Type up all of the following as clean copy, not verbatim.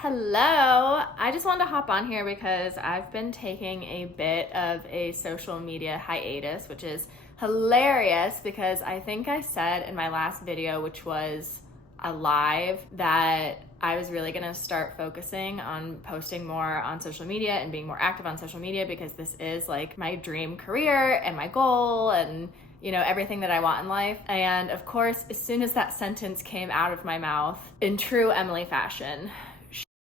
Hello! I just wanted to hop on here because I've been taking a bit of a social media hiatus, which is hilarious because I think I said in my last video, which was a live, that I was really gonna start focusing on posting more on social media and being more active on social media because this is like my dream career and my goal and everything that I want in life. And of course, as soon as that sentence came out of my mouth, in true Emily fashion,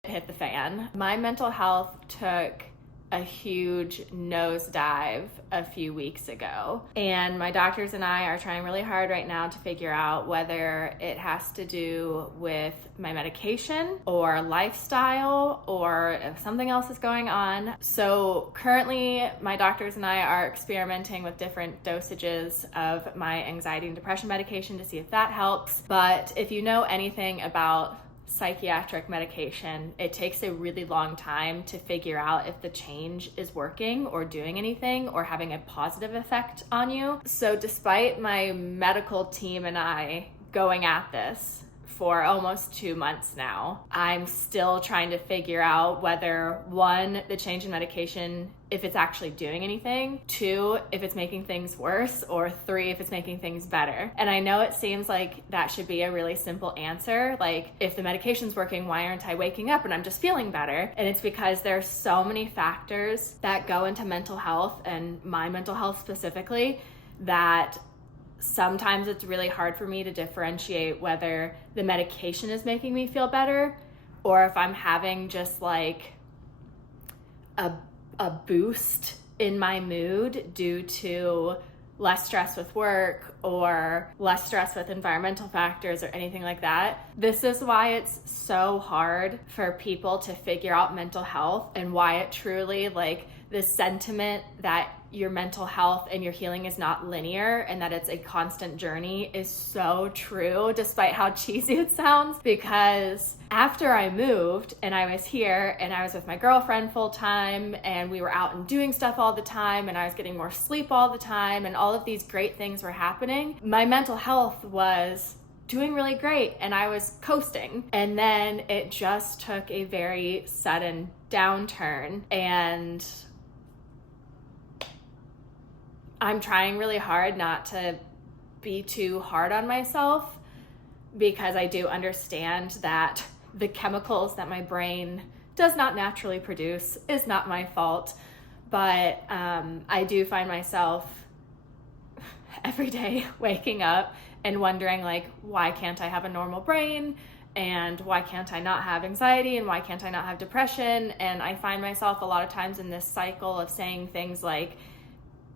hit the fan. My mental health took a huge nosedive a few weeks ago, and my doctors and I are trying really hard right now to figure out whether it has to do with my medication or lifestyle or if something else is going on. So currently my doctors and I are experimenting with different dosages of my anxiety and depression medication to see if that helps. But if you know anything about psychiatric medication, it takes a really long time to figure out if the change is working or doing anything or having a positive effect on you. So despite my medical team and I going at this for almost 2 months now, I'm still trying to figure out whether, one, the change in medication, if it's actually doing anything, two, if it's making things worse, or three, if it's making things better. And I know it seems like that should be a really simple answer. Like, if the medication's working, why aren't I waking up and I'm just feeling better? And it's because there's so many factors that go into mental health, and my mental health specifically, that sometimes it's really hard for me to differentiate whether the medication is making me feel better or if I'm having just like a boost in my mood due to less stress with work or less stress with environmental factors or anything like that. This is why it's so hard for people to figure out mental health, and why it truly, like, the sentiment that your mental health and your healing is not linear and that it's a constant journey is so true, despite how cheesy it sounds. Because after I moved and I was here and I was with my girlfriend full time and we were out and doing stuff all the time and I was getting more sleep all the time and all of these great things were happening, my mental health was doing really great and I was coasting. And then it just took a very sudden downturn, and I'm trying really hard not to be too hard on myself, because I do understand that the chemicals that my brain does not naturally produce is not my fault. But I do find myself every day waking up and wondering, like, why can't I have a normal brain? And why can't I not have anxiety? And why can't I not have depression? And I find myself a lot of times in this cycle of saying things like,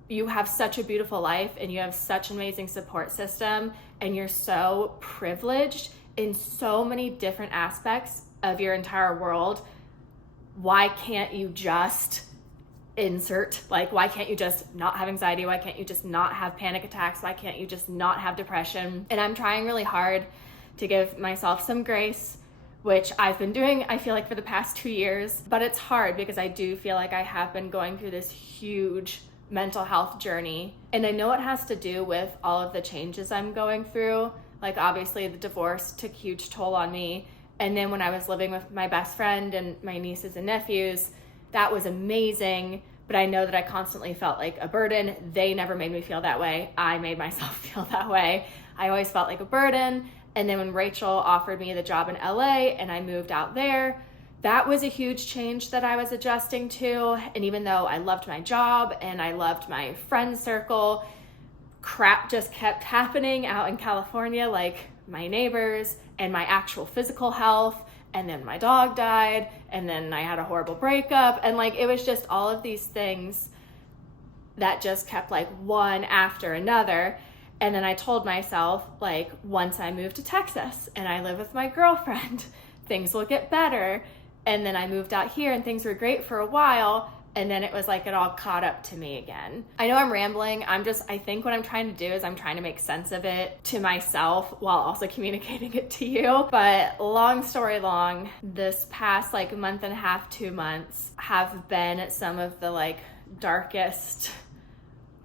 you have such a beautiful life and you have such an amazing support system and you're so privileged in so many different aspects of your entire world. Why can't you just insert, like, why can't you just not have anxiety? Why can't you just not have panic attacks? Why can't you just not have depression? And I'm trying really hard to give myself some grace, which I've been doing, I feel like, for the past 2 years. But it's hard because I do feel like I have been going through this huge mental health journey. And I know it has to do with all of the changes I'm going through. Like, obviously the divorce took a huge toll on me. And then when I was living with my best friend and my nieces and nephews, that was amazing. But I know that I constantly felt like a burden. They never made me feel that way. I made myself feel that way. I always felt like a burden. And then when Rachel offered me the job in LA and I moved out there, that was a huge change that I was adjusting to. And even though I loved my job and I loved my friend circle, crap just kept happening out in California, like my neighbors and my actual physical health. And then my dog died, and then I had a horrible breakup. And like, it was just all of these things that just kept like one after another. And then I told myself, like, once I move to Texas and I live with my girlfriend, things will get better. And then I moved out here and things were great for a while. And then it was like it all caught up to me again. I know I'm rambling. I think what I'm trying to do is I'm trying to make sense of it to myself while also communicating it to you. But long story long, this past like month and a half, 2 months have been some of the like darkest,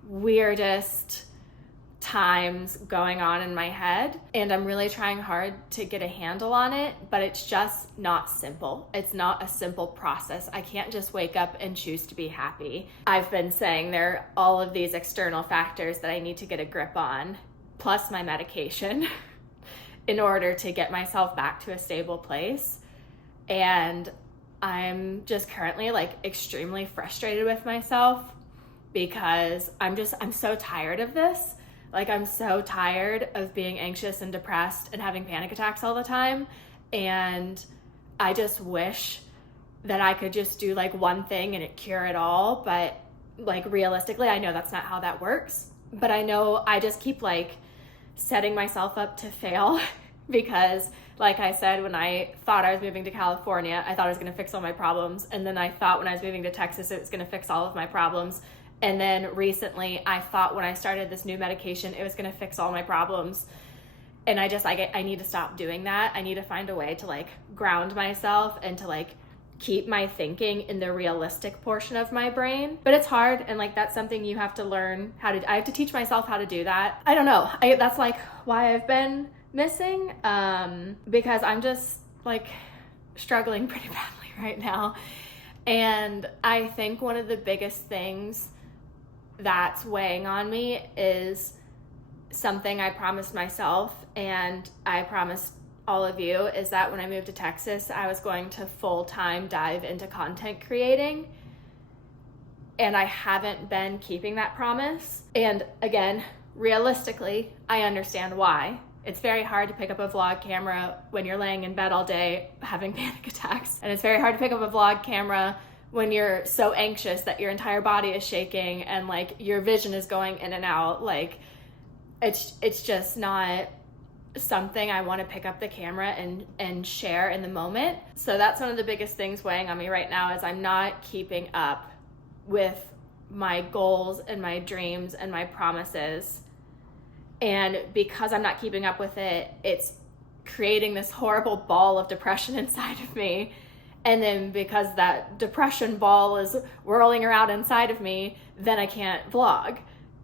weirdest, times going on in my head, and I'm really trying hard to get a handle on it, but it's just not simple. It's not a simple process. I can't just wake up and choose to be happy. I've been saying there are all of these external factors that I need to get a grip on, plus my medication in order to get myself back to a stable place. And I'm just currently like extremely frustrated with myself because I'm so tired of this. Like, I'm so tired of being anxious and depressed and having panic attacks all the time. And I just wish that I could just do like one thing and it cure it all. But like realistically, I know that's not how that works. But I know I just keep like setting myself up to fail because like I said, when I thought I was moving to California, I thought I was going to fix all my problems. And then I thought when I was moving to Texas, it was going to fix all of my problems. And then recently I thought when I started this new medication, it was going to fix all my problems. And I need to stop doing that. I need to find a way to like ground myself and to like keep my thinking in the realistic portion of my brain. But it's hard. And like, that's something you have to learn I have to teach myself how to do that. I don't know. That's like why I've been missing, because I'm just like struggling pretty badly right now. And I think one of the biggest things that's weighing on me is something I promised myself and I promised all of you, is that when I moved to Texas, I was going to full-time dive into content creating. And I haven't been keeping that promise. And again, realistically, I understand why. It's very hard to pick up a vlog camera when you're laying in bed all day having panic attacks. And it's very hard to pick up a vlog camera when you're so anxious that your entire body is shaking and like your vision is going in and out. Like, it's just not something I want to pick up the camera and share in the moment. So that's one of the biggest things weighing on me right now, is I'm not keeping up with my goals and my dreams and my promises. And because I'm not keeping up with it, it's creating this horrible ball of depression inside of me. And then because that depression ball is whirling around inside of me, then I can't vlog.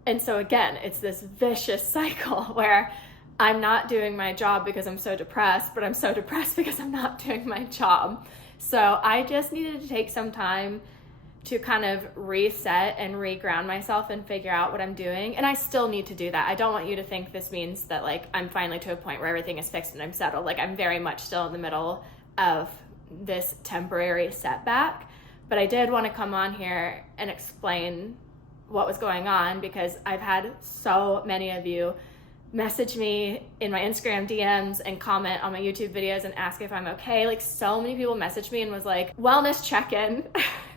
And so again, it's this vicious cycle where I'm not doing my job because I'm so depressed, but I'm so depressed because I'm not doing my job. So I just needed to take some time to kind of reset and reground myself and figure out what I'm doing. And I still need to do that. I don't want you to think this means that like I'm finally to a point where everything is fixed and I'm settled. Like, I'm very much still in the middle of this temporary setback. But I did want to come on here and explain what was going on, because I've had so many of you message me in my Instagram DMs and comment on my YouTube videos and ask if I'm okay. Like, so many people messaged me and was like, wellness check-in,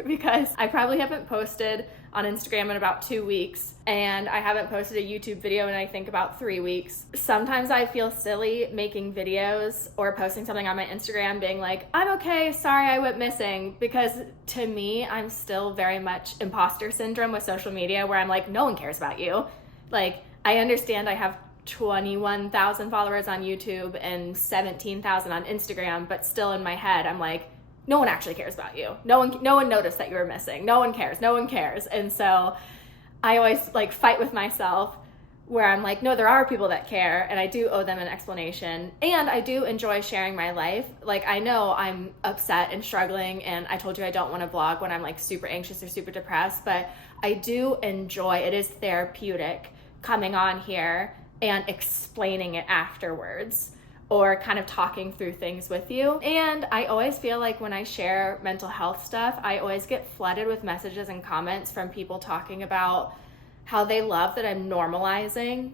because I probably haven't posted on Instagram in about 2 weeks, and I haven't posted a YouTube video in I think about 3 weeks. Sometimes I feel silly making videos or posting something on my Instagram being like, I'm okay, sorry I went missing, because to me, I'm still very much imposter syndrome with social media, where I'm like, no one cares about you. Like, I understand I have 21,000 followers on YouTube and 17,000 on Instagram, but still in my head, I'm like, no one actually cares about you. No one noticed that you were missing. No one cares. And so I always like fight with myself, where I'm like, no, there are people that care, and I do owe them an explanation. And I do enjoy sharing my life. Like, I know I'm upset and struggling, and I told you I don't want to vlog when I'm like super anxious or super depressed, but I do enjoy, it is therapeutic coming on here and explaining it afterwards, or kind of talking through things with you. And I always feel like when I share mental health stuff, I always get flooded with messages and comments from people talking about how they love that I'm normalizing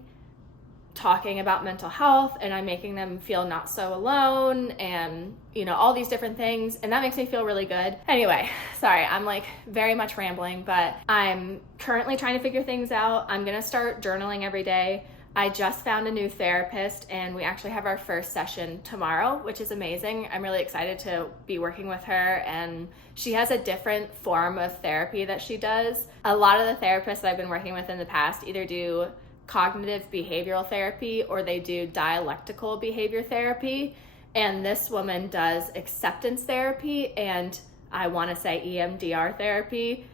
talking about mental health, and I'm making them feel not so alone, and all these different things, and that makes me feel really good. Anyway, sorry, I'm like very much rambling, but I'm currently trying to figure things out. I'm gonna start journaling every day. I just found a new therapist, and we actually have our first session tomorrow, which is amazing. I'm really excited to be working with her, and she has a different form of therapy that she does. A lot of the therapists that I've been working with in the past either do cognitive behavioral therapy or they do dialectical behavior therapy, and this woman does acceptance therapy, and I want to say EMDR therapy.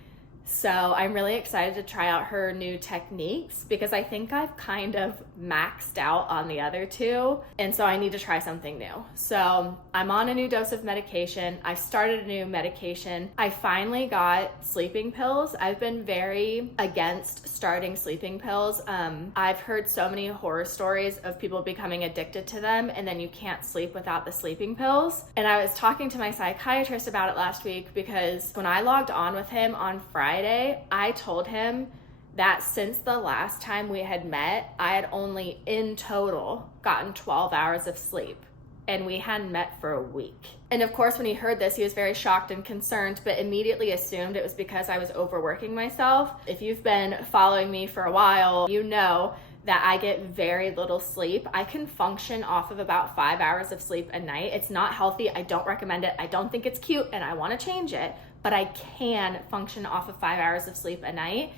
So I'm really excited to try out her new techniques because I think I've kind of maxed out on the other two. And so I need to try something new. So I'm on a new dose of medication. I started a new medication. I finally got sleeping pills. I've been very against starting sleeping pills. I've heard so many horror stories of people becoming addicted to them and then you can't sleep without the sleeping pills. And I was talking to my psychiatrist about it last week because when I logged on with him on Friday, I told him that since the last time we had met, I had only in total gotten 12 hours of sleep and we hadn't met for a week. And of course, when he heard this, he was very shocked and concerned, but immediately assumed it was because I was overworking myself. If you've been following me for a while, you know that I get very little sleep. I can function off of about 5 hours of sleep a night. It's not healthy. I don't recommend it. I don't think it's cute and I want to change it, but I can function off of 5 hours of sleep a night.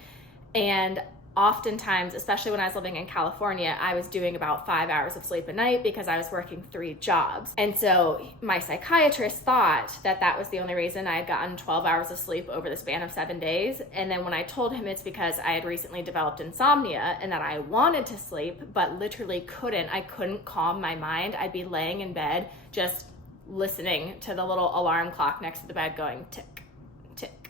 And oftentimes, especially when I was living in California, I was doing about 5 hours of sleep a night because I was working 3 jobs. And so my psychiatrist thought that that was the only reason I had gotten 12 hours of sleep over the span of 7 days. And then when I told him it's because I had recently developed insomnia and that I wanted to sleep, but literally couldn't, I couldn't calm my mind. I'd be laying in bed just listening to the little alarm clock next to the bed going tick, tick,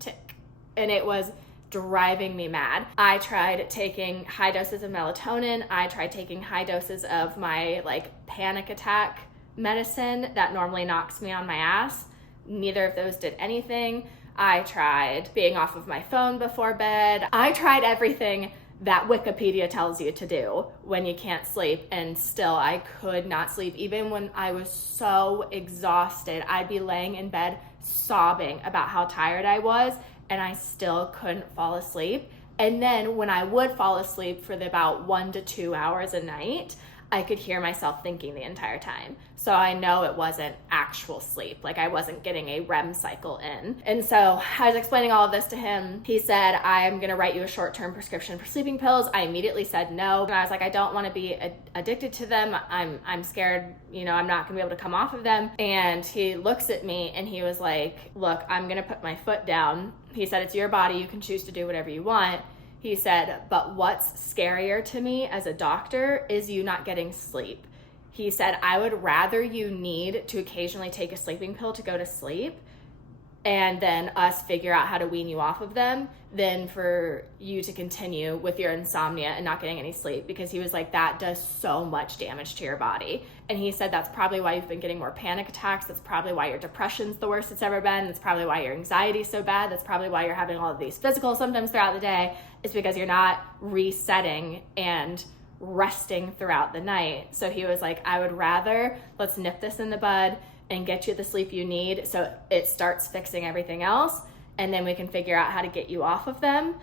tick. And it was driving me mad. I tried taking high doses of melatonin. I tried taking high doses of my panic attack medicine that normally knocks me on my ass. Neither of those did anything. I tried being off of my phone before bed. I tried everything that Wikipedia tells you to do when you can't sleep, and still I could not sleep. Even when I was so exhausted, I'd be laying in bed sobbing about how tired I was, and I still couldn't fall asleep. And then when I would fall asleep for about 1 to 2 hours a night, I could hear myself thinking the entire time. So I know it wasn't actual sleep. I wasn't getting a REM cycle in. And so I was explaining all of this to him. He said, I'm gonna write you a short-term prescription for sleeping pills. I immediately said no. And I was like, I don't wanna be addicted to them. I'm scared, I'm not gonna be able to come off of them. And he looks at me and he was like, look, I'm gonna put my foot down. He said, it's your body. You can choose to do whatever you want. He said, but what's scarier to me as a doctor is you not getting sleep. He said, I would rather you need to occasionally take a sleeping pill to go to sleep and then us figure out how to wean you off of them than for you to continue with your insomnia and not getting any sleep, because he was like, that does so much damage to your body. And he said, that's probably why you've been getting more panic attacks. That's probably why your depression's the worst it's ever been. That's probably why your anxiety's so bad. That's probably why you're having all of these physical symptoms throughout the day. It's because you're not resetting and resting throughout the night. So he was like, I would rather let's nip this in the bud and get you the sleep you need so it starts fixing everything else, and then we can figure out how to get you off of them,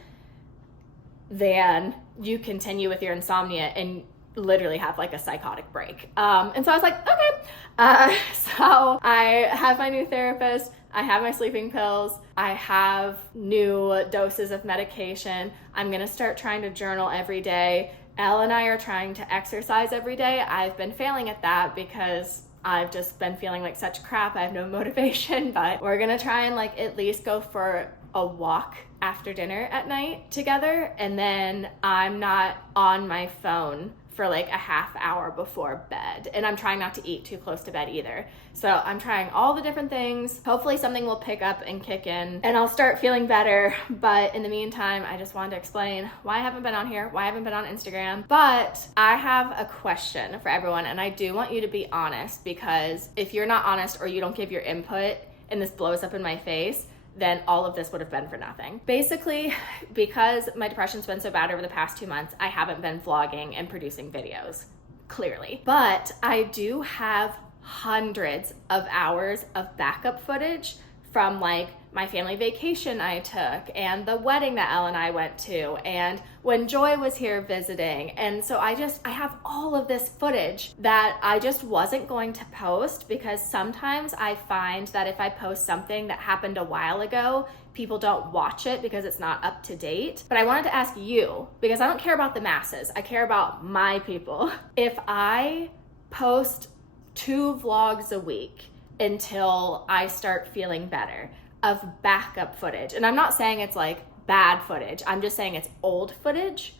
than you continue with your insomnia and literally have a psychotic break. And so I was like, okay. So I have my new therapist. I have my sleeping pills. I have new doses of medication. I'm gonna start trying to journal every day. Elle and I are trying to exercise every day. I've been failing at that because I've just been feeling like such crap. I have no motivation, but we're gonna try and at least go for a walk after dinner at night together. And then I'm not on my phone for a half hour before bed. And I'm trying not to eat too close to bed either. So I'm trying all the different things. Hopefully something will pick up and kick in and I'll start feeling better. But in the meantime, I just wanted to explain why I haven't been on here, why I haven't been on Instagram. But I have a question for everyone, and I do want you to be honest, because if you're not honest or you don't give your input and this blows up in my face, then all of this would have been for nothing. Basically, because my depression's been so bad over the past 2 months, I haven't been vlogging and producing videos, clearly. But I do have hundreds of hours of backup footage from my family vacation I took, and the wedding that Elle and I went to, and when Joy was here visiting. And so I have all of this footage that I just wasn't going to post, because sometimes I find that if I post something that happened a while ago, people don't watch it because it's not up to date. But I wanted to ask you, because I don't care about the masses, I care about my people. If I post 2 vlogs a week until I start feeling better, of backup footage, and I'm not saying it's like bad footage, I'm just saying it's old footage,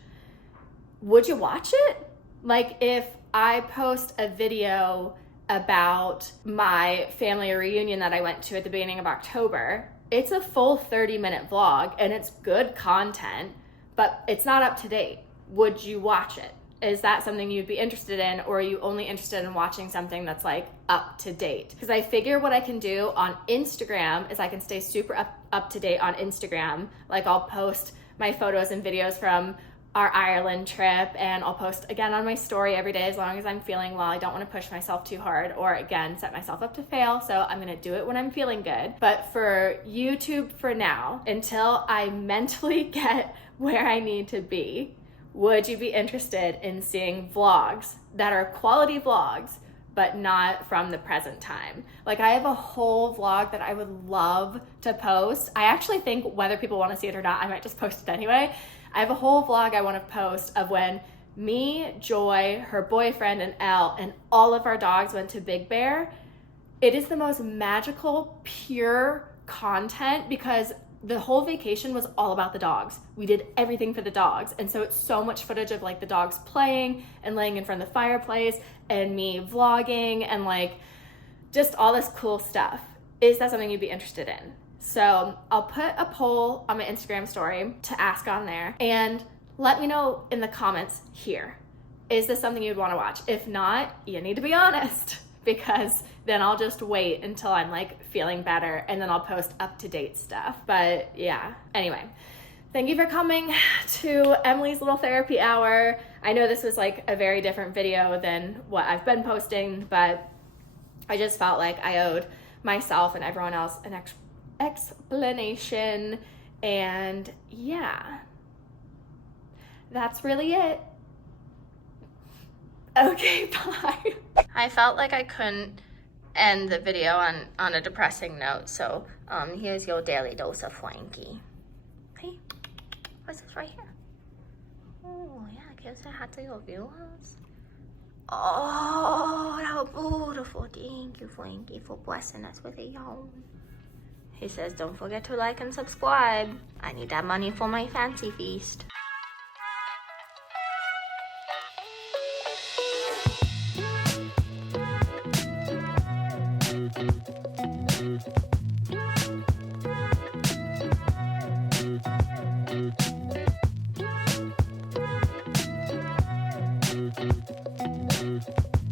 would you watch it? Like if I post a video about my family reunion that I went to at the beginning of October, it's a full 30-minute vlog and it's good content, but it's not up to date. Would you watch it? Is that something you'd be interested in, or are you only interested in watching something that's like up to date? Because I figure what I can do on Instagram is I can stay super up to date on Instagram. Like I'll post my photos and videos from our Ireland trip, and I'll post again on my story every day as long as I'm feeling well. I don't want to push myself too hard or again set myself up to fail, so I'm gonna do it when I'm feeling good. But for YouTube for now, until I mentally get where I need to be, would you be interested in seeing vlogs that are quality vlogs but not from the present time? Like I have a whole vlog that I would love to post. I actually think whether people want to see it or not, I might just post it anyway. I have a whole vlog I want to post of when me, Joy, her boyfriend, and Elle, and all of our dogs went to Big Bear. It is the most magical, pure content because the whole vacation was all about the dogs. We did everything for the dogs. And so it's so much footage of like the dogs playing and laying in front of the fireplace and me vlogging and like just all this cool stuff. Is that something you'd be interested in? So I'll put a poll on my Instagram story to ask on there, and let me know in the comments here. Is this something you'd want to watch? If not, you need to be honest, because then I'll just wait until I'm like feeling better and then I'll post up-to-date stuff. But yeah, anyway, thank you for coming to Emily's little therapy hour. I know this was like a very different video than what I've been posting, but I just felt like I owed myself and everyone else an explanation, and yeah, that's really it. Okay, bye. I felt like I couldn't end the video on a depressing note, so here's your daily dose of Frankie. Hey, what's this right here? Oh yeah, can you say hi to your viewers? Oh, that was beautiful. Thank you, Frankie, for blessing us with a yawn. He says, don't forget to like and subscribe. I need that money for my fancy feast.